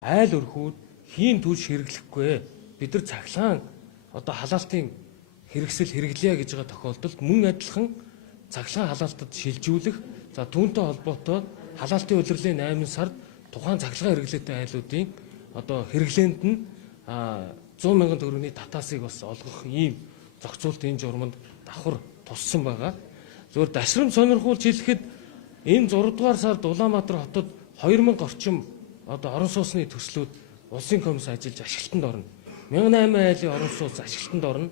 айл өрхүүд хийн түлш хэрэглэхгүй. Бид нар цахилгаан одоо халаалтын хэрэгсэл хэрэглэе гэж байгаа тохиолдолд мөн адилхан цахилгаан халаалтад шилжүүлэх за түүнтэй холбоотой халаалтын улирлын 8 сард тухайн цахилгаан хэрэглээтэй айлуудын одоо хэрэглээнд нь 100 мянган төгрөгийн татаасыг бас олгох ийм зохицуулт энэ журманд давхар туссан байгаа. Зөвхөн дашрам сонирхуулж хэлэхэд энэ 6 дугаар сард Улаанбаатар хотод 2000 орчим одоо орон сууцны төслүүд улсын комисс ажиллаж ашиглалтанд орно. 1008 айлын орон сууц ашиглалтанд орно.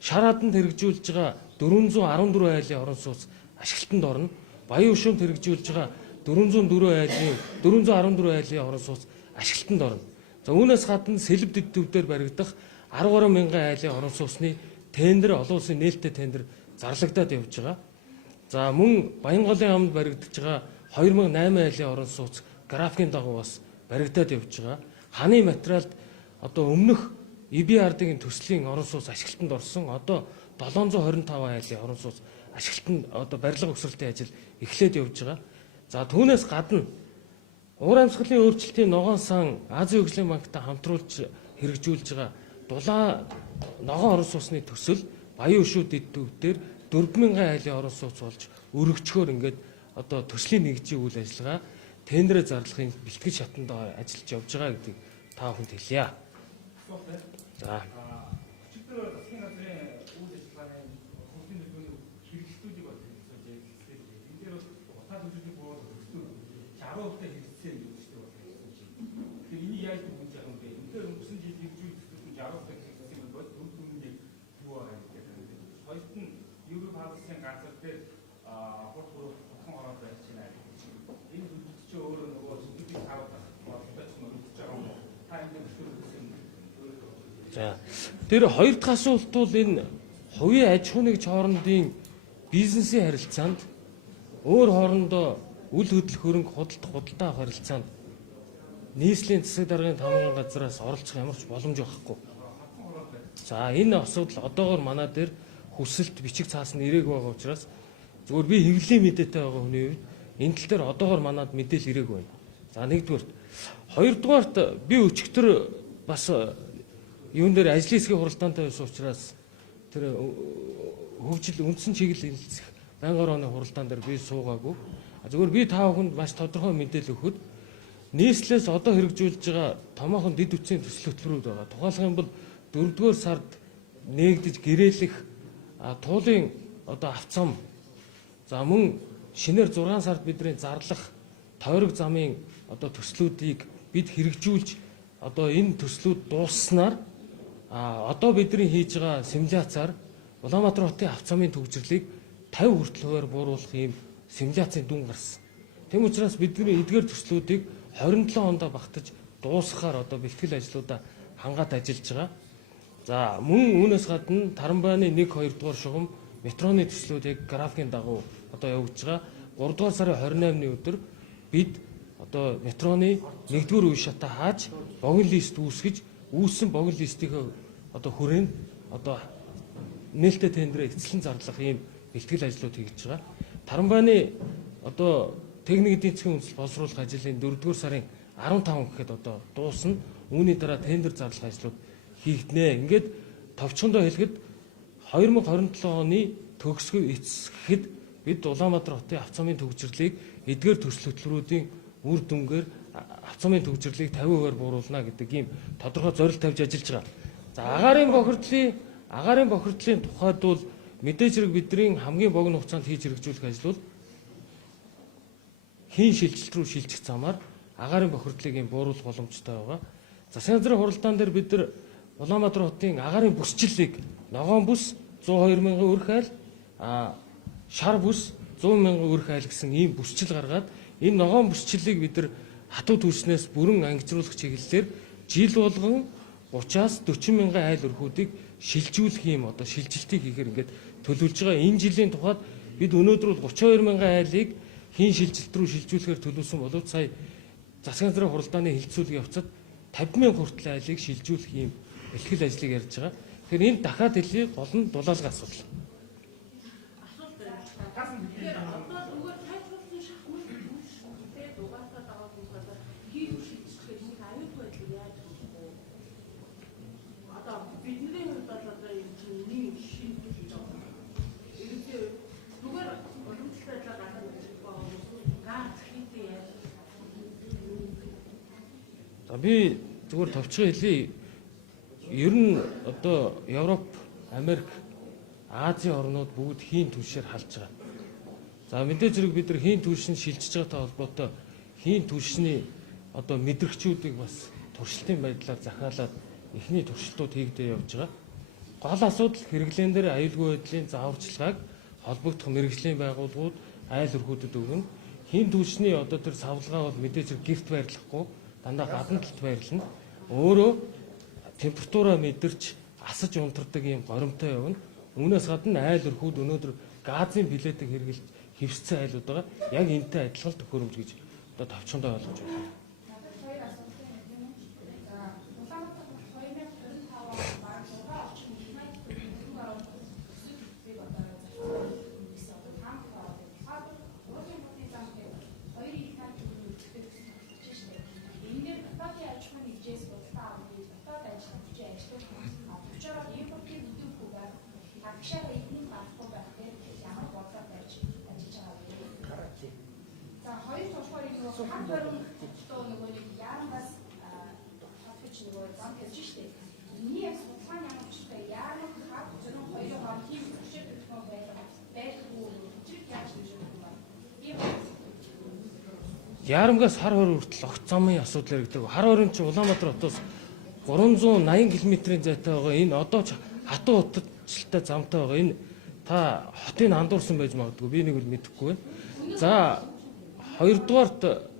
Шарааданд хэрэгжүүлж байгаа 414 айлын орон сууц ашиглалтанд орно. Баян өшөөнд хэрэгжүүлж байгаа 414 айлын орон сууц ашиглалтанд орно. За үүнээс гадна сэлб дэд төвдөр баригдах 13 мянган айлын орон сууцны тендер олон улсын нээлттэй тендер зарлагдаад явж байгаа. За мөн Баянголын амд баригдаж байгаа 2008 айлын орон сууц графикийн дагуу бас баригдаад явж байгаа. Ханы материалд одоо өмнөх EBRD-ийн төслийн орон сууц ашиглалтанд орсон. Одоо 725 айлын орон сууц ашиглалтанд одоо барилга өгсрэлтийн ажил эхлээд явж байгаа. За түүнээс гадна уур амьсгалын өөрчлөлтийн ногоон сан Азийн хөгжлийн банктай хамтруулж хэрэгжүүлж байгаа дулаан ногоон орон сууцны төсөл Баян өшөө дэд төвдөр 4000 айлын орон сууц болж өргөчгөөр ингээд одоо төслийн нэгжийн үйл ажиллагаа тендерээ зарлахын бэлтгэл шатанд ажиллаж явж байгаа гэдгийг та бүхэнд хэлье. За. Өчигдөр засгийн газрын үйл ажиллагааны хөгжлийн төлөвийн хэрэглэлтүүдийг бол хэлсэн. Энэ дээр бол утаа төлөвлөлтийг бууруулах төслүүд 60% хэрэгжсэн гэж байна. Тэгэхээр энийг яаж дүгнэж явах юм бэ? Энэ дээр өнгөрсөн жил хэрэгжүүлэх төслүүд 60% хэрэгжсэн бол үр дүн нь юу байгаа юм гэдэг. Хоёрт нь Европ хаалцсан газар дээр хурд хурд хотхон ороод байж байна. Энэ зүйлд чи өөрөө нөгөө зүйлийг тавьдаг боломжтой ч мөрөдөж байгаа юм. Та энэ дээр зөвлөсөн. За. Тэр хоёр дахь асуулт бол энэ хувийн аж ахуйн нэгж хоорондын бизнесийн харилцаанд өөр хоорондоо үл хөдлөх хөрөнгө худалдаа авах харилцаанд нийслэлийн засаг даргын тамгын газраас оролцох ямар ч боломж байхгүй. За энэ асуудал одоогоор манай дээр хүсэлт бичиг цаас нь ирээг байгаа учраас зөвхөн би хэвлэлийн мэдээтэй байгаа хүний үед энэ тал дээр одоогоор манад мэдээлэл ирээг байна. За нэгдүгээр. Хоёрдугаарт би өчигдөр бас юун дээр ажлын хэсгийн хуралдаантай байсан учраас тэр хөгжил үндсэн чиглэл хэлцэх байнгын орны хуралдаан дээр би суугаагүй. Зөвхөн би та бүхэнд маш тодорхой мэдээлэл өгөхөд нийслэлээс одоо хэрэгжүүлж байгаа томоохон дэд үтсийн төсөл хөтөлбөрүүд байгаа. Тухайлх юм бол 4-р сард нээгдэж гэрээлэх туулын одоо авцам за мөн шинээр 6 сард бидний зарлах тойрог замын одоо төслүүдийг бид хэрэгжүүлж одоо энэ төслүүд дуусснаар одоо бидний хийж байгаа симуляцаар Улаанбаатар хотын авцамын төвчрлийг 50 хүртэл бууруулах ийм симуляцийн дүн гарсан. Тэм учраас бидний эдгээр төслүүдийг 27 онд багтаж дуусгахаар одоо бэлтгэл ажлуудаа хангаад ажиллаж байгаа. За мөн үүнээс гадна Таранбайны 1-2 дугаар шугам метроны төслүүдийг графикийн дагуу одоо явуулж байгаа. 3 дугаар сарын 28-ны өдөр бид одоо метроны 1-р үе шатаа хааж богино лист үүсгэж үүссэн богино листийнхээ одоо хүрээнд одоо нээлттэй тендерээ эцэслэн зарлах ийм бэлтгэл ажлууд хийж байгаа. Таранбайны одоо техник эдийн засгийн үндэслэл боловсруулах ажлын 4-р сарын 15 гэхэд одоо дуусна. Үүний дараа тендер зарлах ажлууд хийгднэ. Ингээд товчхондоо хэлэхэд 2027 оны төгсгөө эцэхэд бид Улаанбаатар хотын авцамын төвчрлийг эдгээр төсөл хөтөлбөрүүдийн үр дүнгээр авцамын төвчрлийг 50% бууруулна гэдэг ийм тодорхой зорилт тавьж ажиллаж байгаа. За агаарын бохирдлын тухайд бол мэдээж хэрэг бидний хамгийн богино хугацаанд хийж хэрэгжүүлэх ажил бол хийн шилжилт рүү шилжих замаар агаарын бохирдлыг ийм бууруулах боломжтой байгаа. Засгийн газрын хуралдаан дээр бид нар Улаанбаатар хотын агаарын бүсчлэлийг ногоон бүс 102 мянган өрх айл, шар бүс 100 мянган өрх айл гэсэн ийм бүсчил гаргаад энэ ногоон бүсчлэлийг бид нар хатуу түлснээс бүрэн ангижруулах чиглэлээр жил болгон 30-аас 40 мянган айл өрхүүдийг шилжүүлэх ийм одоо шилжилтийг хийхээр ингээд төлөвлөж байгаа. Энэ жилийн тухайд бид өнөөдөр бол 32 мянган айлыг хийн шилжилт рүү шилжүүлэхээр төлөвлөсөн боловч сая засгийн газрын хуралдааны хилцүүлэг явцад 50 мянга хүртэл айлыг шилжүүлэх ийм бэлтгэл ажлыг ярьж байгаа. Тэгэхээр энэ дахиад хэлье гол нь дулаалгын асуудал. За би зүгээр товчхон хэлье. Ер нь одоо Европ, Америк, Азийн орнууд бүгд хийн түвшээр халж байгаа. За мэдээж хэрэг бид нар хийн түвшин шилжиж байгаатай холбоотой хийн түвшний одоо мэдрэгчүүдийг бас туршилтын байдлаар захиалаад эхний туршилтууд хийгдээ явж байгаа. Гол асуудал хэрэглэн дээр аюулгүй байдлын зааварчилгааг холбогдох мэрэгжлийн байгууллагууд айл өрхүүдэд өгнө. Хийн түвшний одоо тэр савлгаа бол мэдээж хэрэг гэрт байрлахгүй дандаа гадна талд байрлана. Өөрөө температураа мэдэрч асаж унтардаг ийм горимтой явна. Үүнээс гадна айл өрхүүд өнөөдөр газын билетийг хэрэглэж хевсцэн айлууд байгаа. Яг энэтэй адилхан төхөөрөмж гэж одоо товчхондоо ойлгож байна. Хамт баруун одоо нөгөө нэг яамгаас хавч нөгөө зам хийж штэ. Миний яг судалгааны ямар ч та яамг хав зөвхөн хоёрын хооронд тийм зөвшөөрөл өгсөн байхгүй чи яаж хийж байгаа юм бэ? Яарамгаас хар хорь хүртэл огт замын асуудал яригдаг. Хар хорийн чи Улаанбаатар хотоос 380 км-ийн зайтай байгаа. Энэ одоо ч хатуу утастай замтай байгаа. Энэ та хотыг андуурсан байж магадгүй. Би нэг л мэдэхгүй байна. За хоёрдугаарт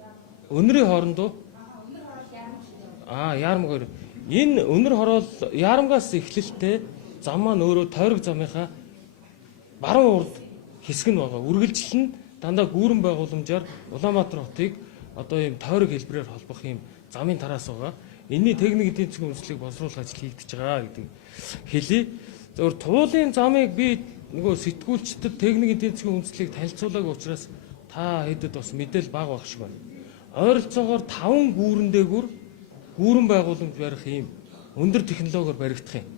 өнрийн хоорондоо яармаг хоёр. Энэ өнөр хороол яарамгаас эхлэлтэй зам маань өөрөө тойрог замынхаа баруун урд хэсэг нь байгаа. Үргэлжлэл нь дандаа гүүрэн байгууламжаар Улаанбаатар хотыг одоо ийм тойрог хэлбэрээр холбох ийм замын тараас байгаа. Энэний техник эдийн засгийн үндэслэлийг боловсруулах ажил хийгдэж байгаа гэдэг хэлье. Зөвхөн туулын замыг би нөгөө сэтгүүлчдэд техник эдийн засгийн үндэслэлийг танилцуулаагүй учраас та хэдэд бас мэдээл бага байх шиг байна. Ойролцоогоор 5 гүүрэн дээгүүр гүүрэн байгууламж барих ийм өндөр технологиор баригдах юм.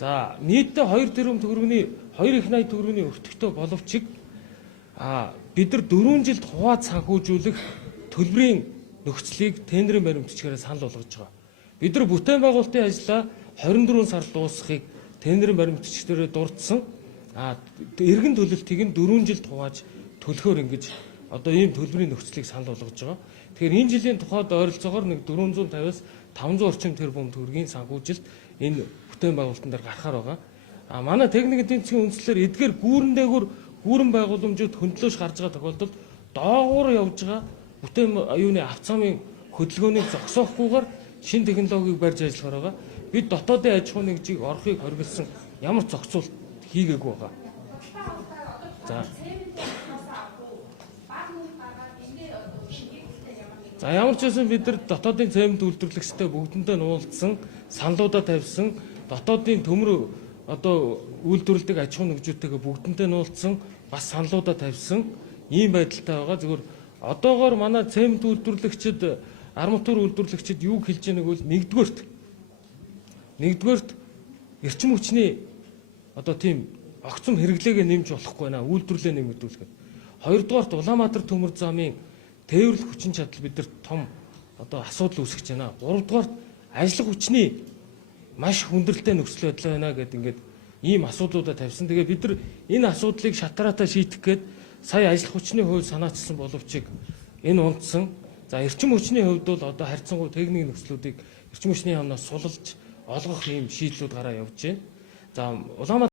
За нийтдээ 2 тэрбум төгрөгийн 2 их 80 төгрөгийн өртөгтэй боловч бид нар 4 жилд хуваад санхүүжүүлэх төлбөрийн нөхцөлийг тендерийн баримтчгаараа санал болгож байгаа. Бид нар бүтээн байгуулалтын ажлаа 24 сар дуусгахыг тендерийн баримтчдэрээ дурдсан. Эргэн төлөлтийг нь 4 жилд хувааж төлөхөөр ингэж одоо ийм төлбөрийн нөхцөлийг санал болгож байгаа. Тэгэхээр энэ жилийн тухайд ойролцоогоор нэг 450-аас 500 орчим тэрбум төгрөгийн санхүүжилт энэ бүтээн байгуулалтын дээр гарахаар байгаа. Манай техник эдийн засгийн үндэслэлээр эдгээр гүүрэн дээгүүр гүүрэн байгууламжууд хөндлөөш гарч байгаа тохиолдолд доогуур явж байгаа бүтээн аюуны авцаамын хөдөлгөөнийг зогсоохгүйгээр шин технологиг барьж ажиллахаар байгаа. Бид дотоодын аж ахуйн нэгжийг орохыг хориглосон ямар зохицуулт хийгээгүй байгаа. За ямар ч байсан бид нар дотоодын цемент үйлдвэрлэгчтэй бүгдэндээ нуулзсан, саналуудаа тавьсан, дотоодын төмөр одоо үйлдвэрлэдэг аж ахуйн нэгжүүдтэйгээ бүгдэндээ нуулзсан, бас саналуудаа тавьсан ийм байдалтай байгаа. Зөвхөн одоогоор манай цемент үйлдвэрлэгчид, арматур үйлдвэрлэгчид юу хэлж байгааг бол нэгдүгээрт эрчим хүчний одоо тийм огцом хэрэглээгээ нэмж болохгүй байна. Үйлдвэрлэлээ нэмэгдүүлэхэд. Хоёрдугаарт Улаанбаатар төмөр замын тээвэрлэх хүчин чадал бид нар том одоо асуудал үүсгэж байна. Гуравдугаарт ажлах хүчний маш хүндрэлтэй нөхцөл байдал байна гэдэг ингээд ийм асуудлуудаа тавьсан. Тэгээ бид нар энэ асуудлыг шатараатаа шийдэх гээд сая ажлах хүчний хувьд санаачилсан боловч энэ унтсан. За эрчим хүчний хувьд бол одоо харьцангуй техник нөхцлүүдийг эрчим хүчний хамнаас суллж олгох ийм шийдлүүд гараа явж байна. За Улаанбаатар